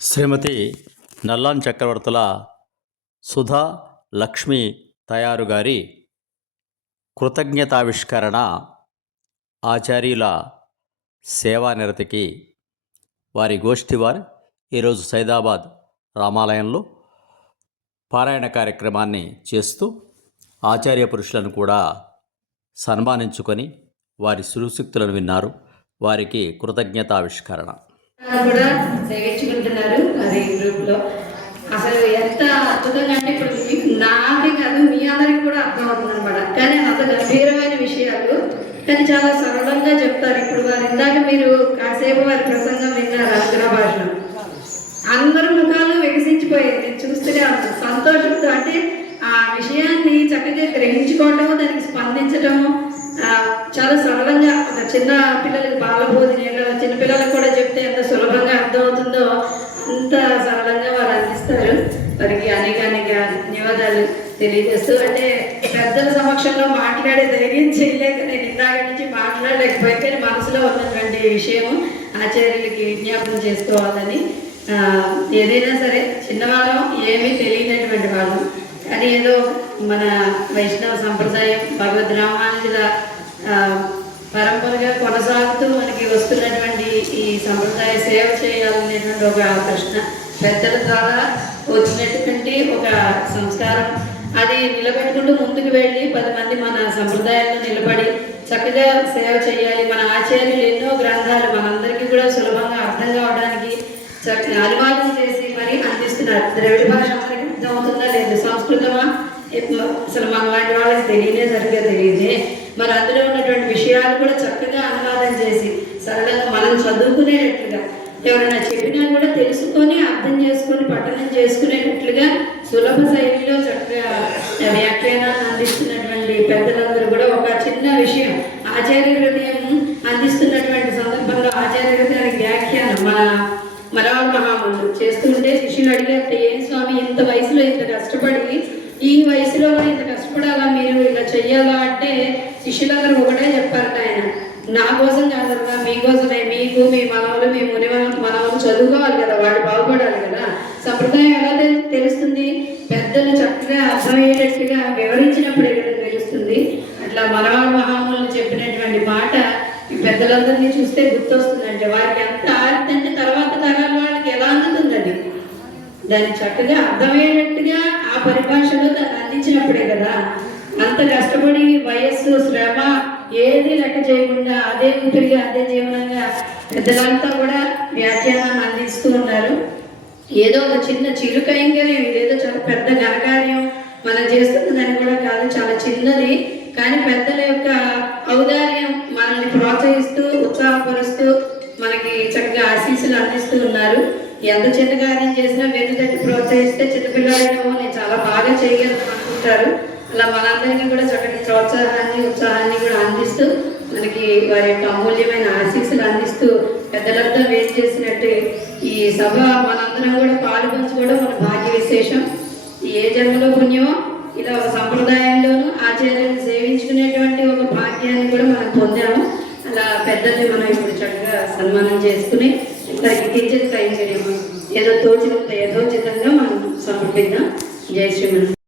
శ్రీమతి నల్లాన్ చక్రవర్తుల సుధా లక్ష్మి తయారు గారి కృతజ్ఞతావిష్కరణ ఆచార్యుల సేవానిరతికి వారి గోష్ఠి వారు ఈరోజు సైదాబాద్ రామాలయంలో పారాయణ కార్యక్రమాన్ని చేస్తూ ఆచార్య పురుషులను కూడా సన్మానించుకొని వారి సులుశక్తులను విన్నారు. వారికి కృతజ్ఞతావిష్కరణ. కూడా సేవించుకుంటున్నారు అది గ్రూప్లో. అసలు ఎంత అద్భుతంగా అంటే ఇప్పుడు మీకు నాకే కాదు మీ అందరికి కూడా అర్థం అవుతుంది అనమాట కానీ అంత గంభీరమైన విషయాలు. కానీ చాలా సరళంగా చెప్తారు. ఇప్పుడు వారు ఇందాక మీరు కాసేపు వారి ప్రసంగం విన్నారు ఆంధ్ర భాషలో. అందరి ముఖాలు వికసించిపోయింది నేను చూస్తూనే సంతోషంతో అంటే ఆ విషయాన్ని చక్కగా గ్రహించుకోవటము దానికి స్పందించటము చాలా సరళంగా చిన్న పిల్లలకి బాలబోధిని చిన్న పిల్లలకు కూడా చెప్తే ఎంత సులభంగా అర్థమవుతుందో అంత సరళంగా వారు అందిస్తారు వారికి అనేక అనేక ధన్యవాదాలు తెలియజేస్తూ అంటే పెద్దల సమక్షంలో మాట్లాడే ధైర్యం చేయలేక నేను ఇందాక నుంచి మాట్లాడలేకపోతే మనసులో ఉన్నటువంటి విషయం ఆచార్యులకి విజ్ఞాపనం చేసుకోవాలని ఆ, ఏదైనా సరే చిన్నవాళ్ళం ఏమీ తెలియనటువంటి వాళ్ళం. కానీ ఏదో మన వైష్ణవ సంప్రదాయం భగవద్ రామానుజుల పరంపరగా కొనసాగుతూ మనకి వస్తున్నటువంటి ఈ సంప్రదాయ సేవ చేయాలనేటువంటి ఒక ప్రశ్న పెద్దల ద్వారా వచ్చినటువంటి ఒక సంస్కారం. అది నిలబెట్టుకుంటూ ముందుకు వెళ్ళి పది మంది మన సంప్రదాయాల్లో నిలబడి చక్కగా సేవ చేయాలి. మన ఆచార్యులు ఎన్నో గ్రంథాలు మనందరికీ కూడా సులభంగా అర్థం కావడానికి అనువాదం చేసి మరి అందిస్తున్నారు. ద్రవిడ భాష అందరికీ అర్థమవుతుందా లేదు? సంస్కృతమా? అసలు మన లాంటి వాళ్ళకి తెలియనే సరిగ్గా తెలియదే. మరి అందులో ఉన్నటువంటి విషయాలు కూడా చక్కగా అనువాదం చేసి సరళంగా మనం చదువుకునేటట్లుగా ఎవరైనా చెప్పినా కూడా తెలుసుకొని అర్థం చేసుకొని పఠనం చేసుకునే సులభ శైలిలో చక్కగా వ్యాఖ్యానాన్ని అందిస్తున్నటువంటి పెద్దలందరూ కూడా ఒక చిన్న విషయం. ఆచార్య హృదయం అందిస్తున్నటువంటి సందర్భంలో ఆచార్య హృదయానికి వ్యాఖ్యానం మన మనవాళ్ళ మహాముడు చేస్తుంటే శిష్యులు అడిగారు ఏం స్వామి ఇంత వయసులో ఇంత కష్టపడి ఈ వయసులో ఇంత కష్టపడాలా మీరు? ఇలా చెయ్యాలా? అంటే శిష్యులందరూ ఒకటే చెప్పారు ఆయన. నా కోసం కాదన్నా మీకోసమే మీకు మీ మనవలు మీ ముని మనవలు చదువుకోవాలి కదా వాళ్ళు బాగుపడాలి కదా. సంప్రదాయం ఎలా తెలుస్తుంది? పెద్దలు చక్కగా అర్థమయ్యేటట్టుగా వివరించినప్పుడు చేస్తుంది. అట్లా మనవాళ్ళ మహాములు చెప్పినటువంటి మాట ఈ పెద్దలందరినీ చూస్తే గుర్తొస్తుందంటే వారికి ఎంత ఆర్తి అంటే తర్వాత తరాల వాళ్ళకి ఎలా అందుతుంది అది దాన్ని చక్కగా అర్థమయ్యేటట్టుగా ఆ పరిభాషలో దాన్ని అందించినప్పుడే కదా. అంత కష్టపడి వయస్సు శ్రమ ఏది లెక్క చేయకుండా అదే ఊపిరిగా అదే జీవనంగా పెద్దలంతా కూడా వ్యాఖ్యానాన్ని అందిస్తూ ఉన్నారు. ఏదో ఒక చిన్న చిలుక ఇంకా ఇదేదో చాలా పెద్ద ఘనకార్యం మనం చేస్తున్నదని కూడా కాదు చాలా చిన్నది. కానీ పెద్దల యొక్క ఔదార్యం మనల్ని ప్రోత్సహిస్తూ ఉత్సాహపరుస్తూ మనకి చక్కగా ఆశీస్సులు అందిస్తూ ఉన్నారు. ఎంత చిన్న కార్యం చేసినా వెన్నుతట్టి ప్రోత్సహిస్తే చిన్నపిల్లలతో నేను చాలా బాగా చేయగలను అనుకుంటారు. అలా మనందరికీ కూడా చక్కటి ప్రోత్సాహాన్ని ఉత్సాహాన్ని కూడా అందిస్తూ మనకి వారి యొక్క అమూల్యమైన ఆశీస్సులు అందిస్తూ పెద్దలంతా వేస్ట్ చేసినట్టు ఈ సభ మనందరం కూడా పాలు మన భాగ్య విశేషం ఏ జన్మలో పుణ్యమో ఇలా ఒక సంప్రదాయంలోనూ ఆచార్యాన్ని సేవించుకునేటువంటి ఒక భాగ్యాన్ని కూడా మనం పొందాము. అలా పెద్దల్ని మనం ఇప్పుడు చక్కగా సన్మానం చేసుకుని ఇక్కడికి కించిత్ కైంకర్యం ఏదో తోచినంత యథోచితంగా మనం సమర్పిద్దాం. జై శ్రీమన్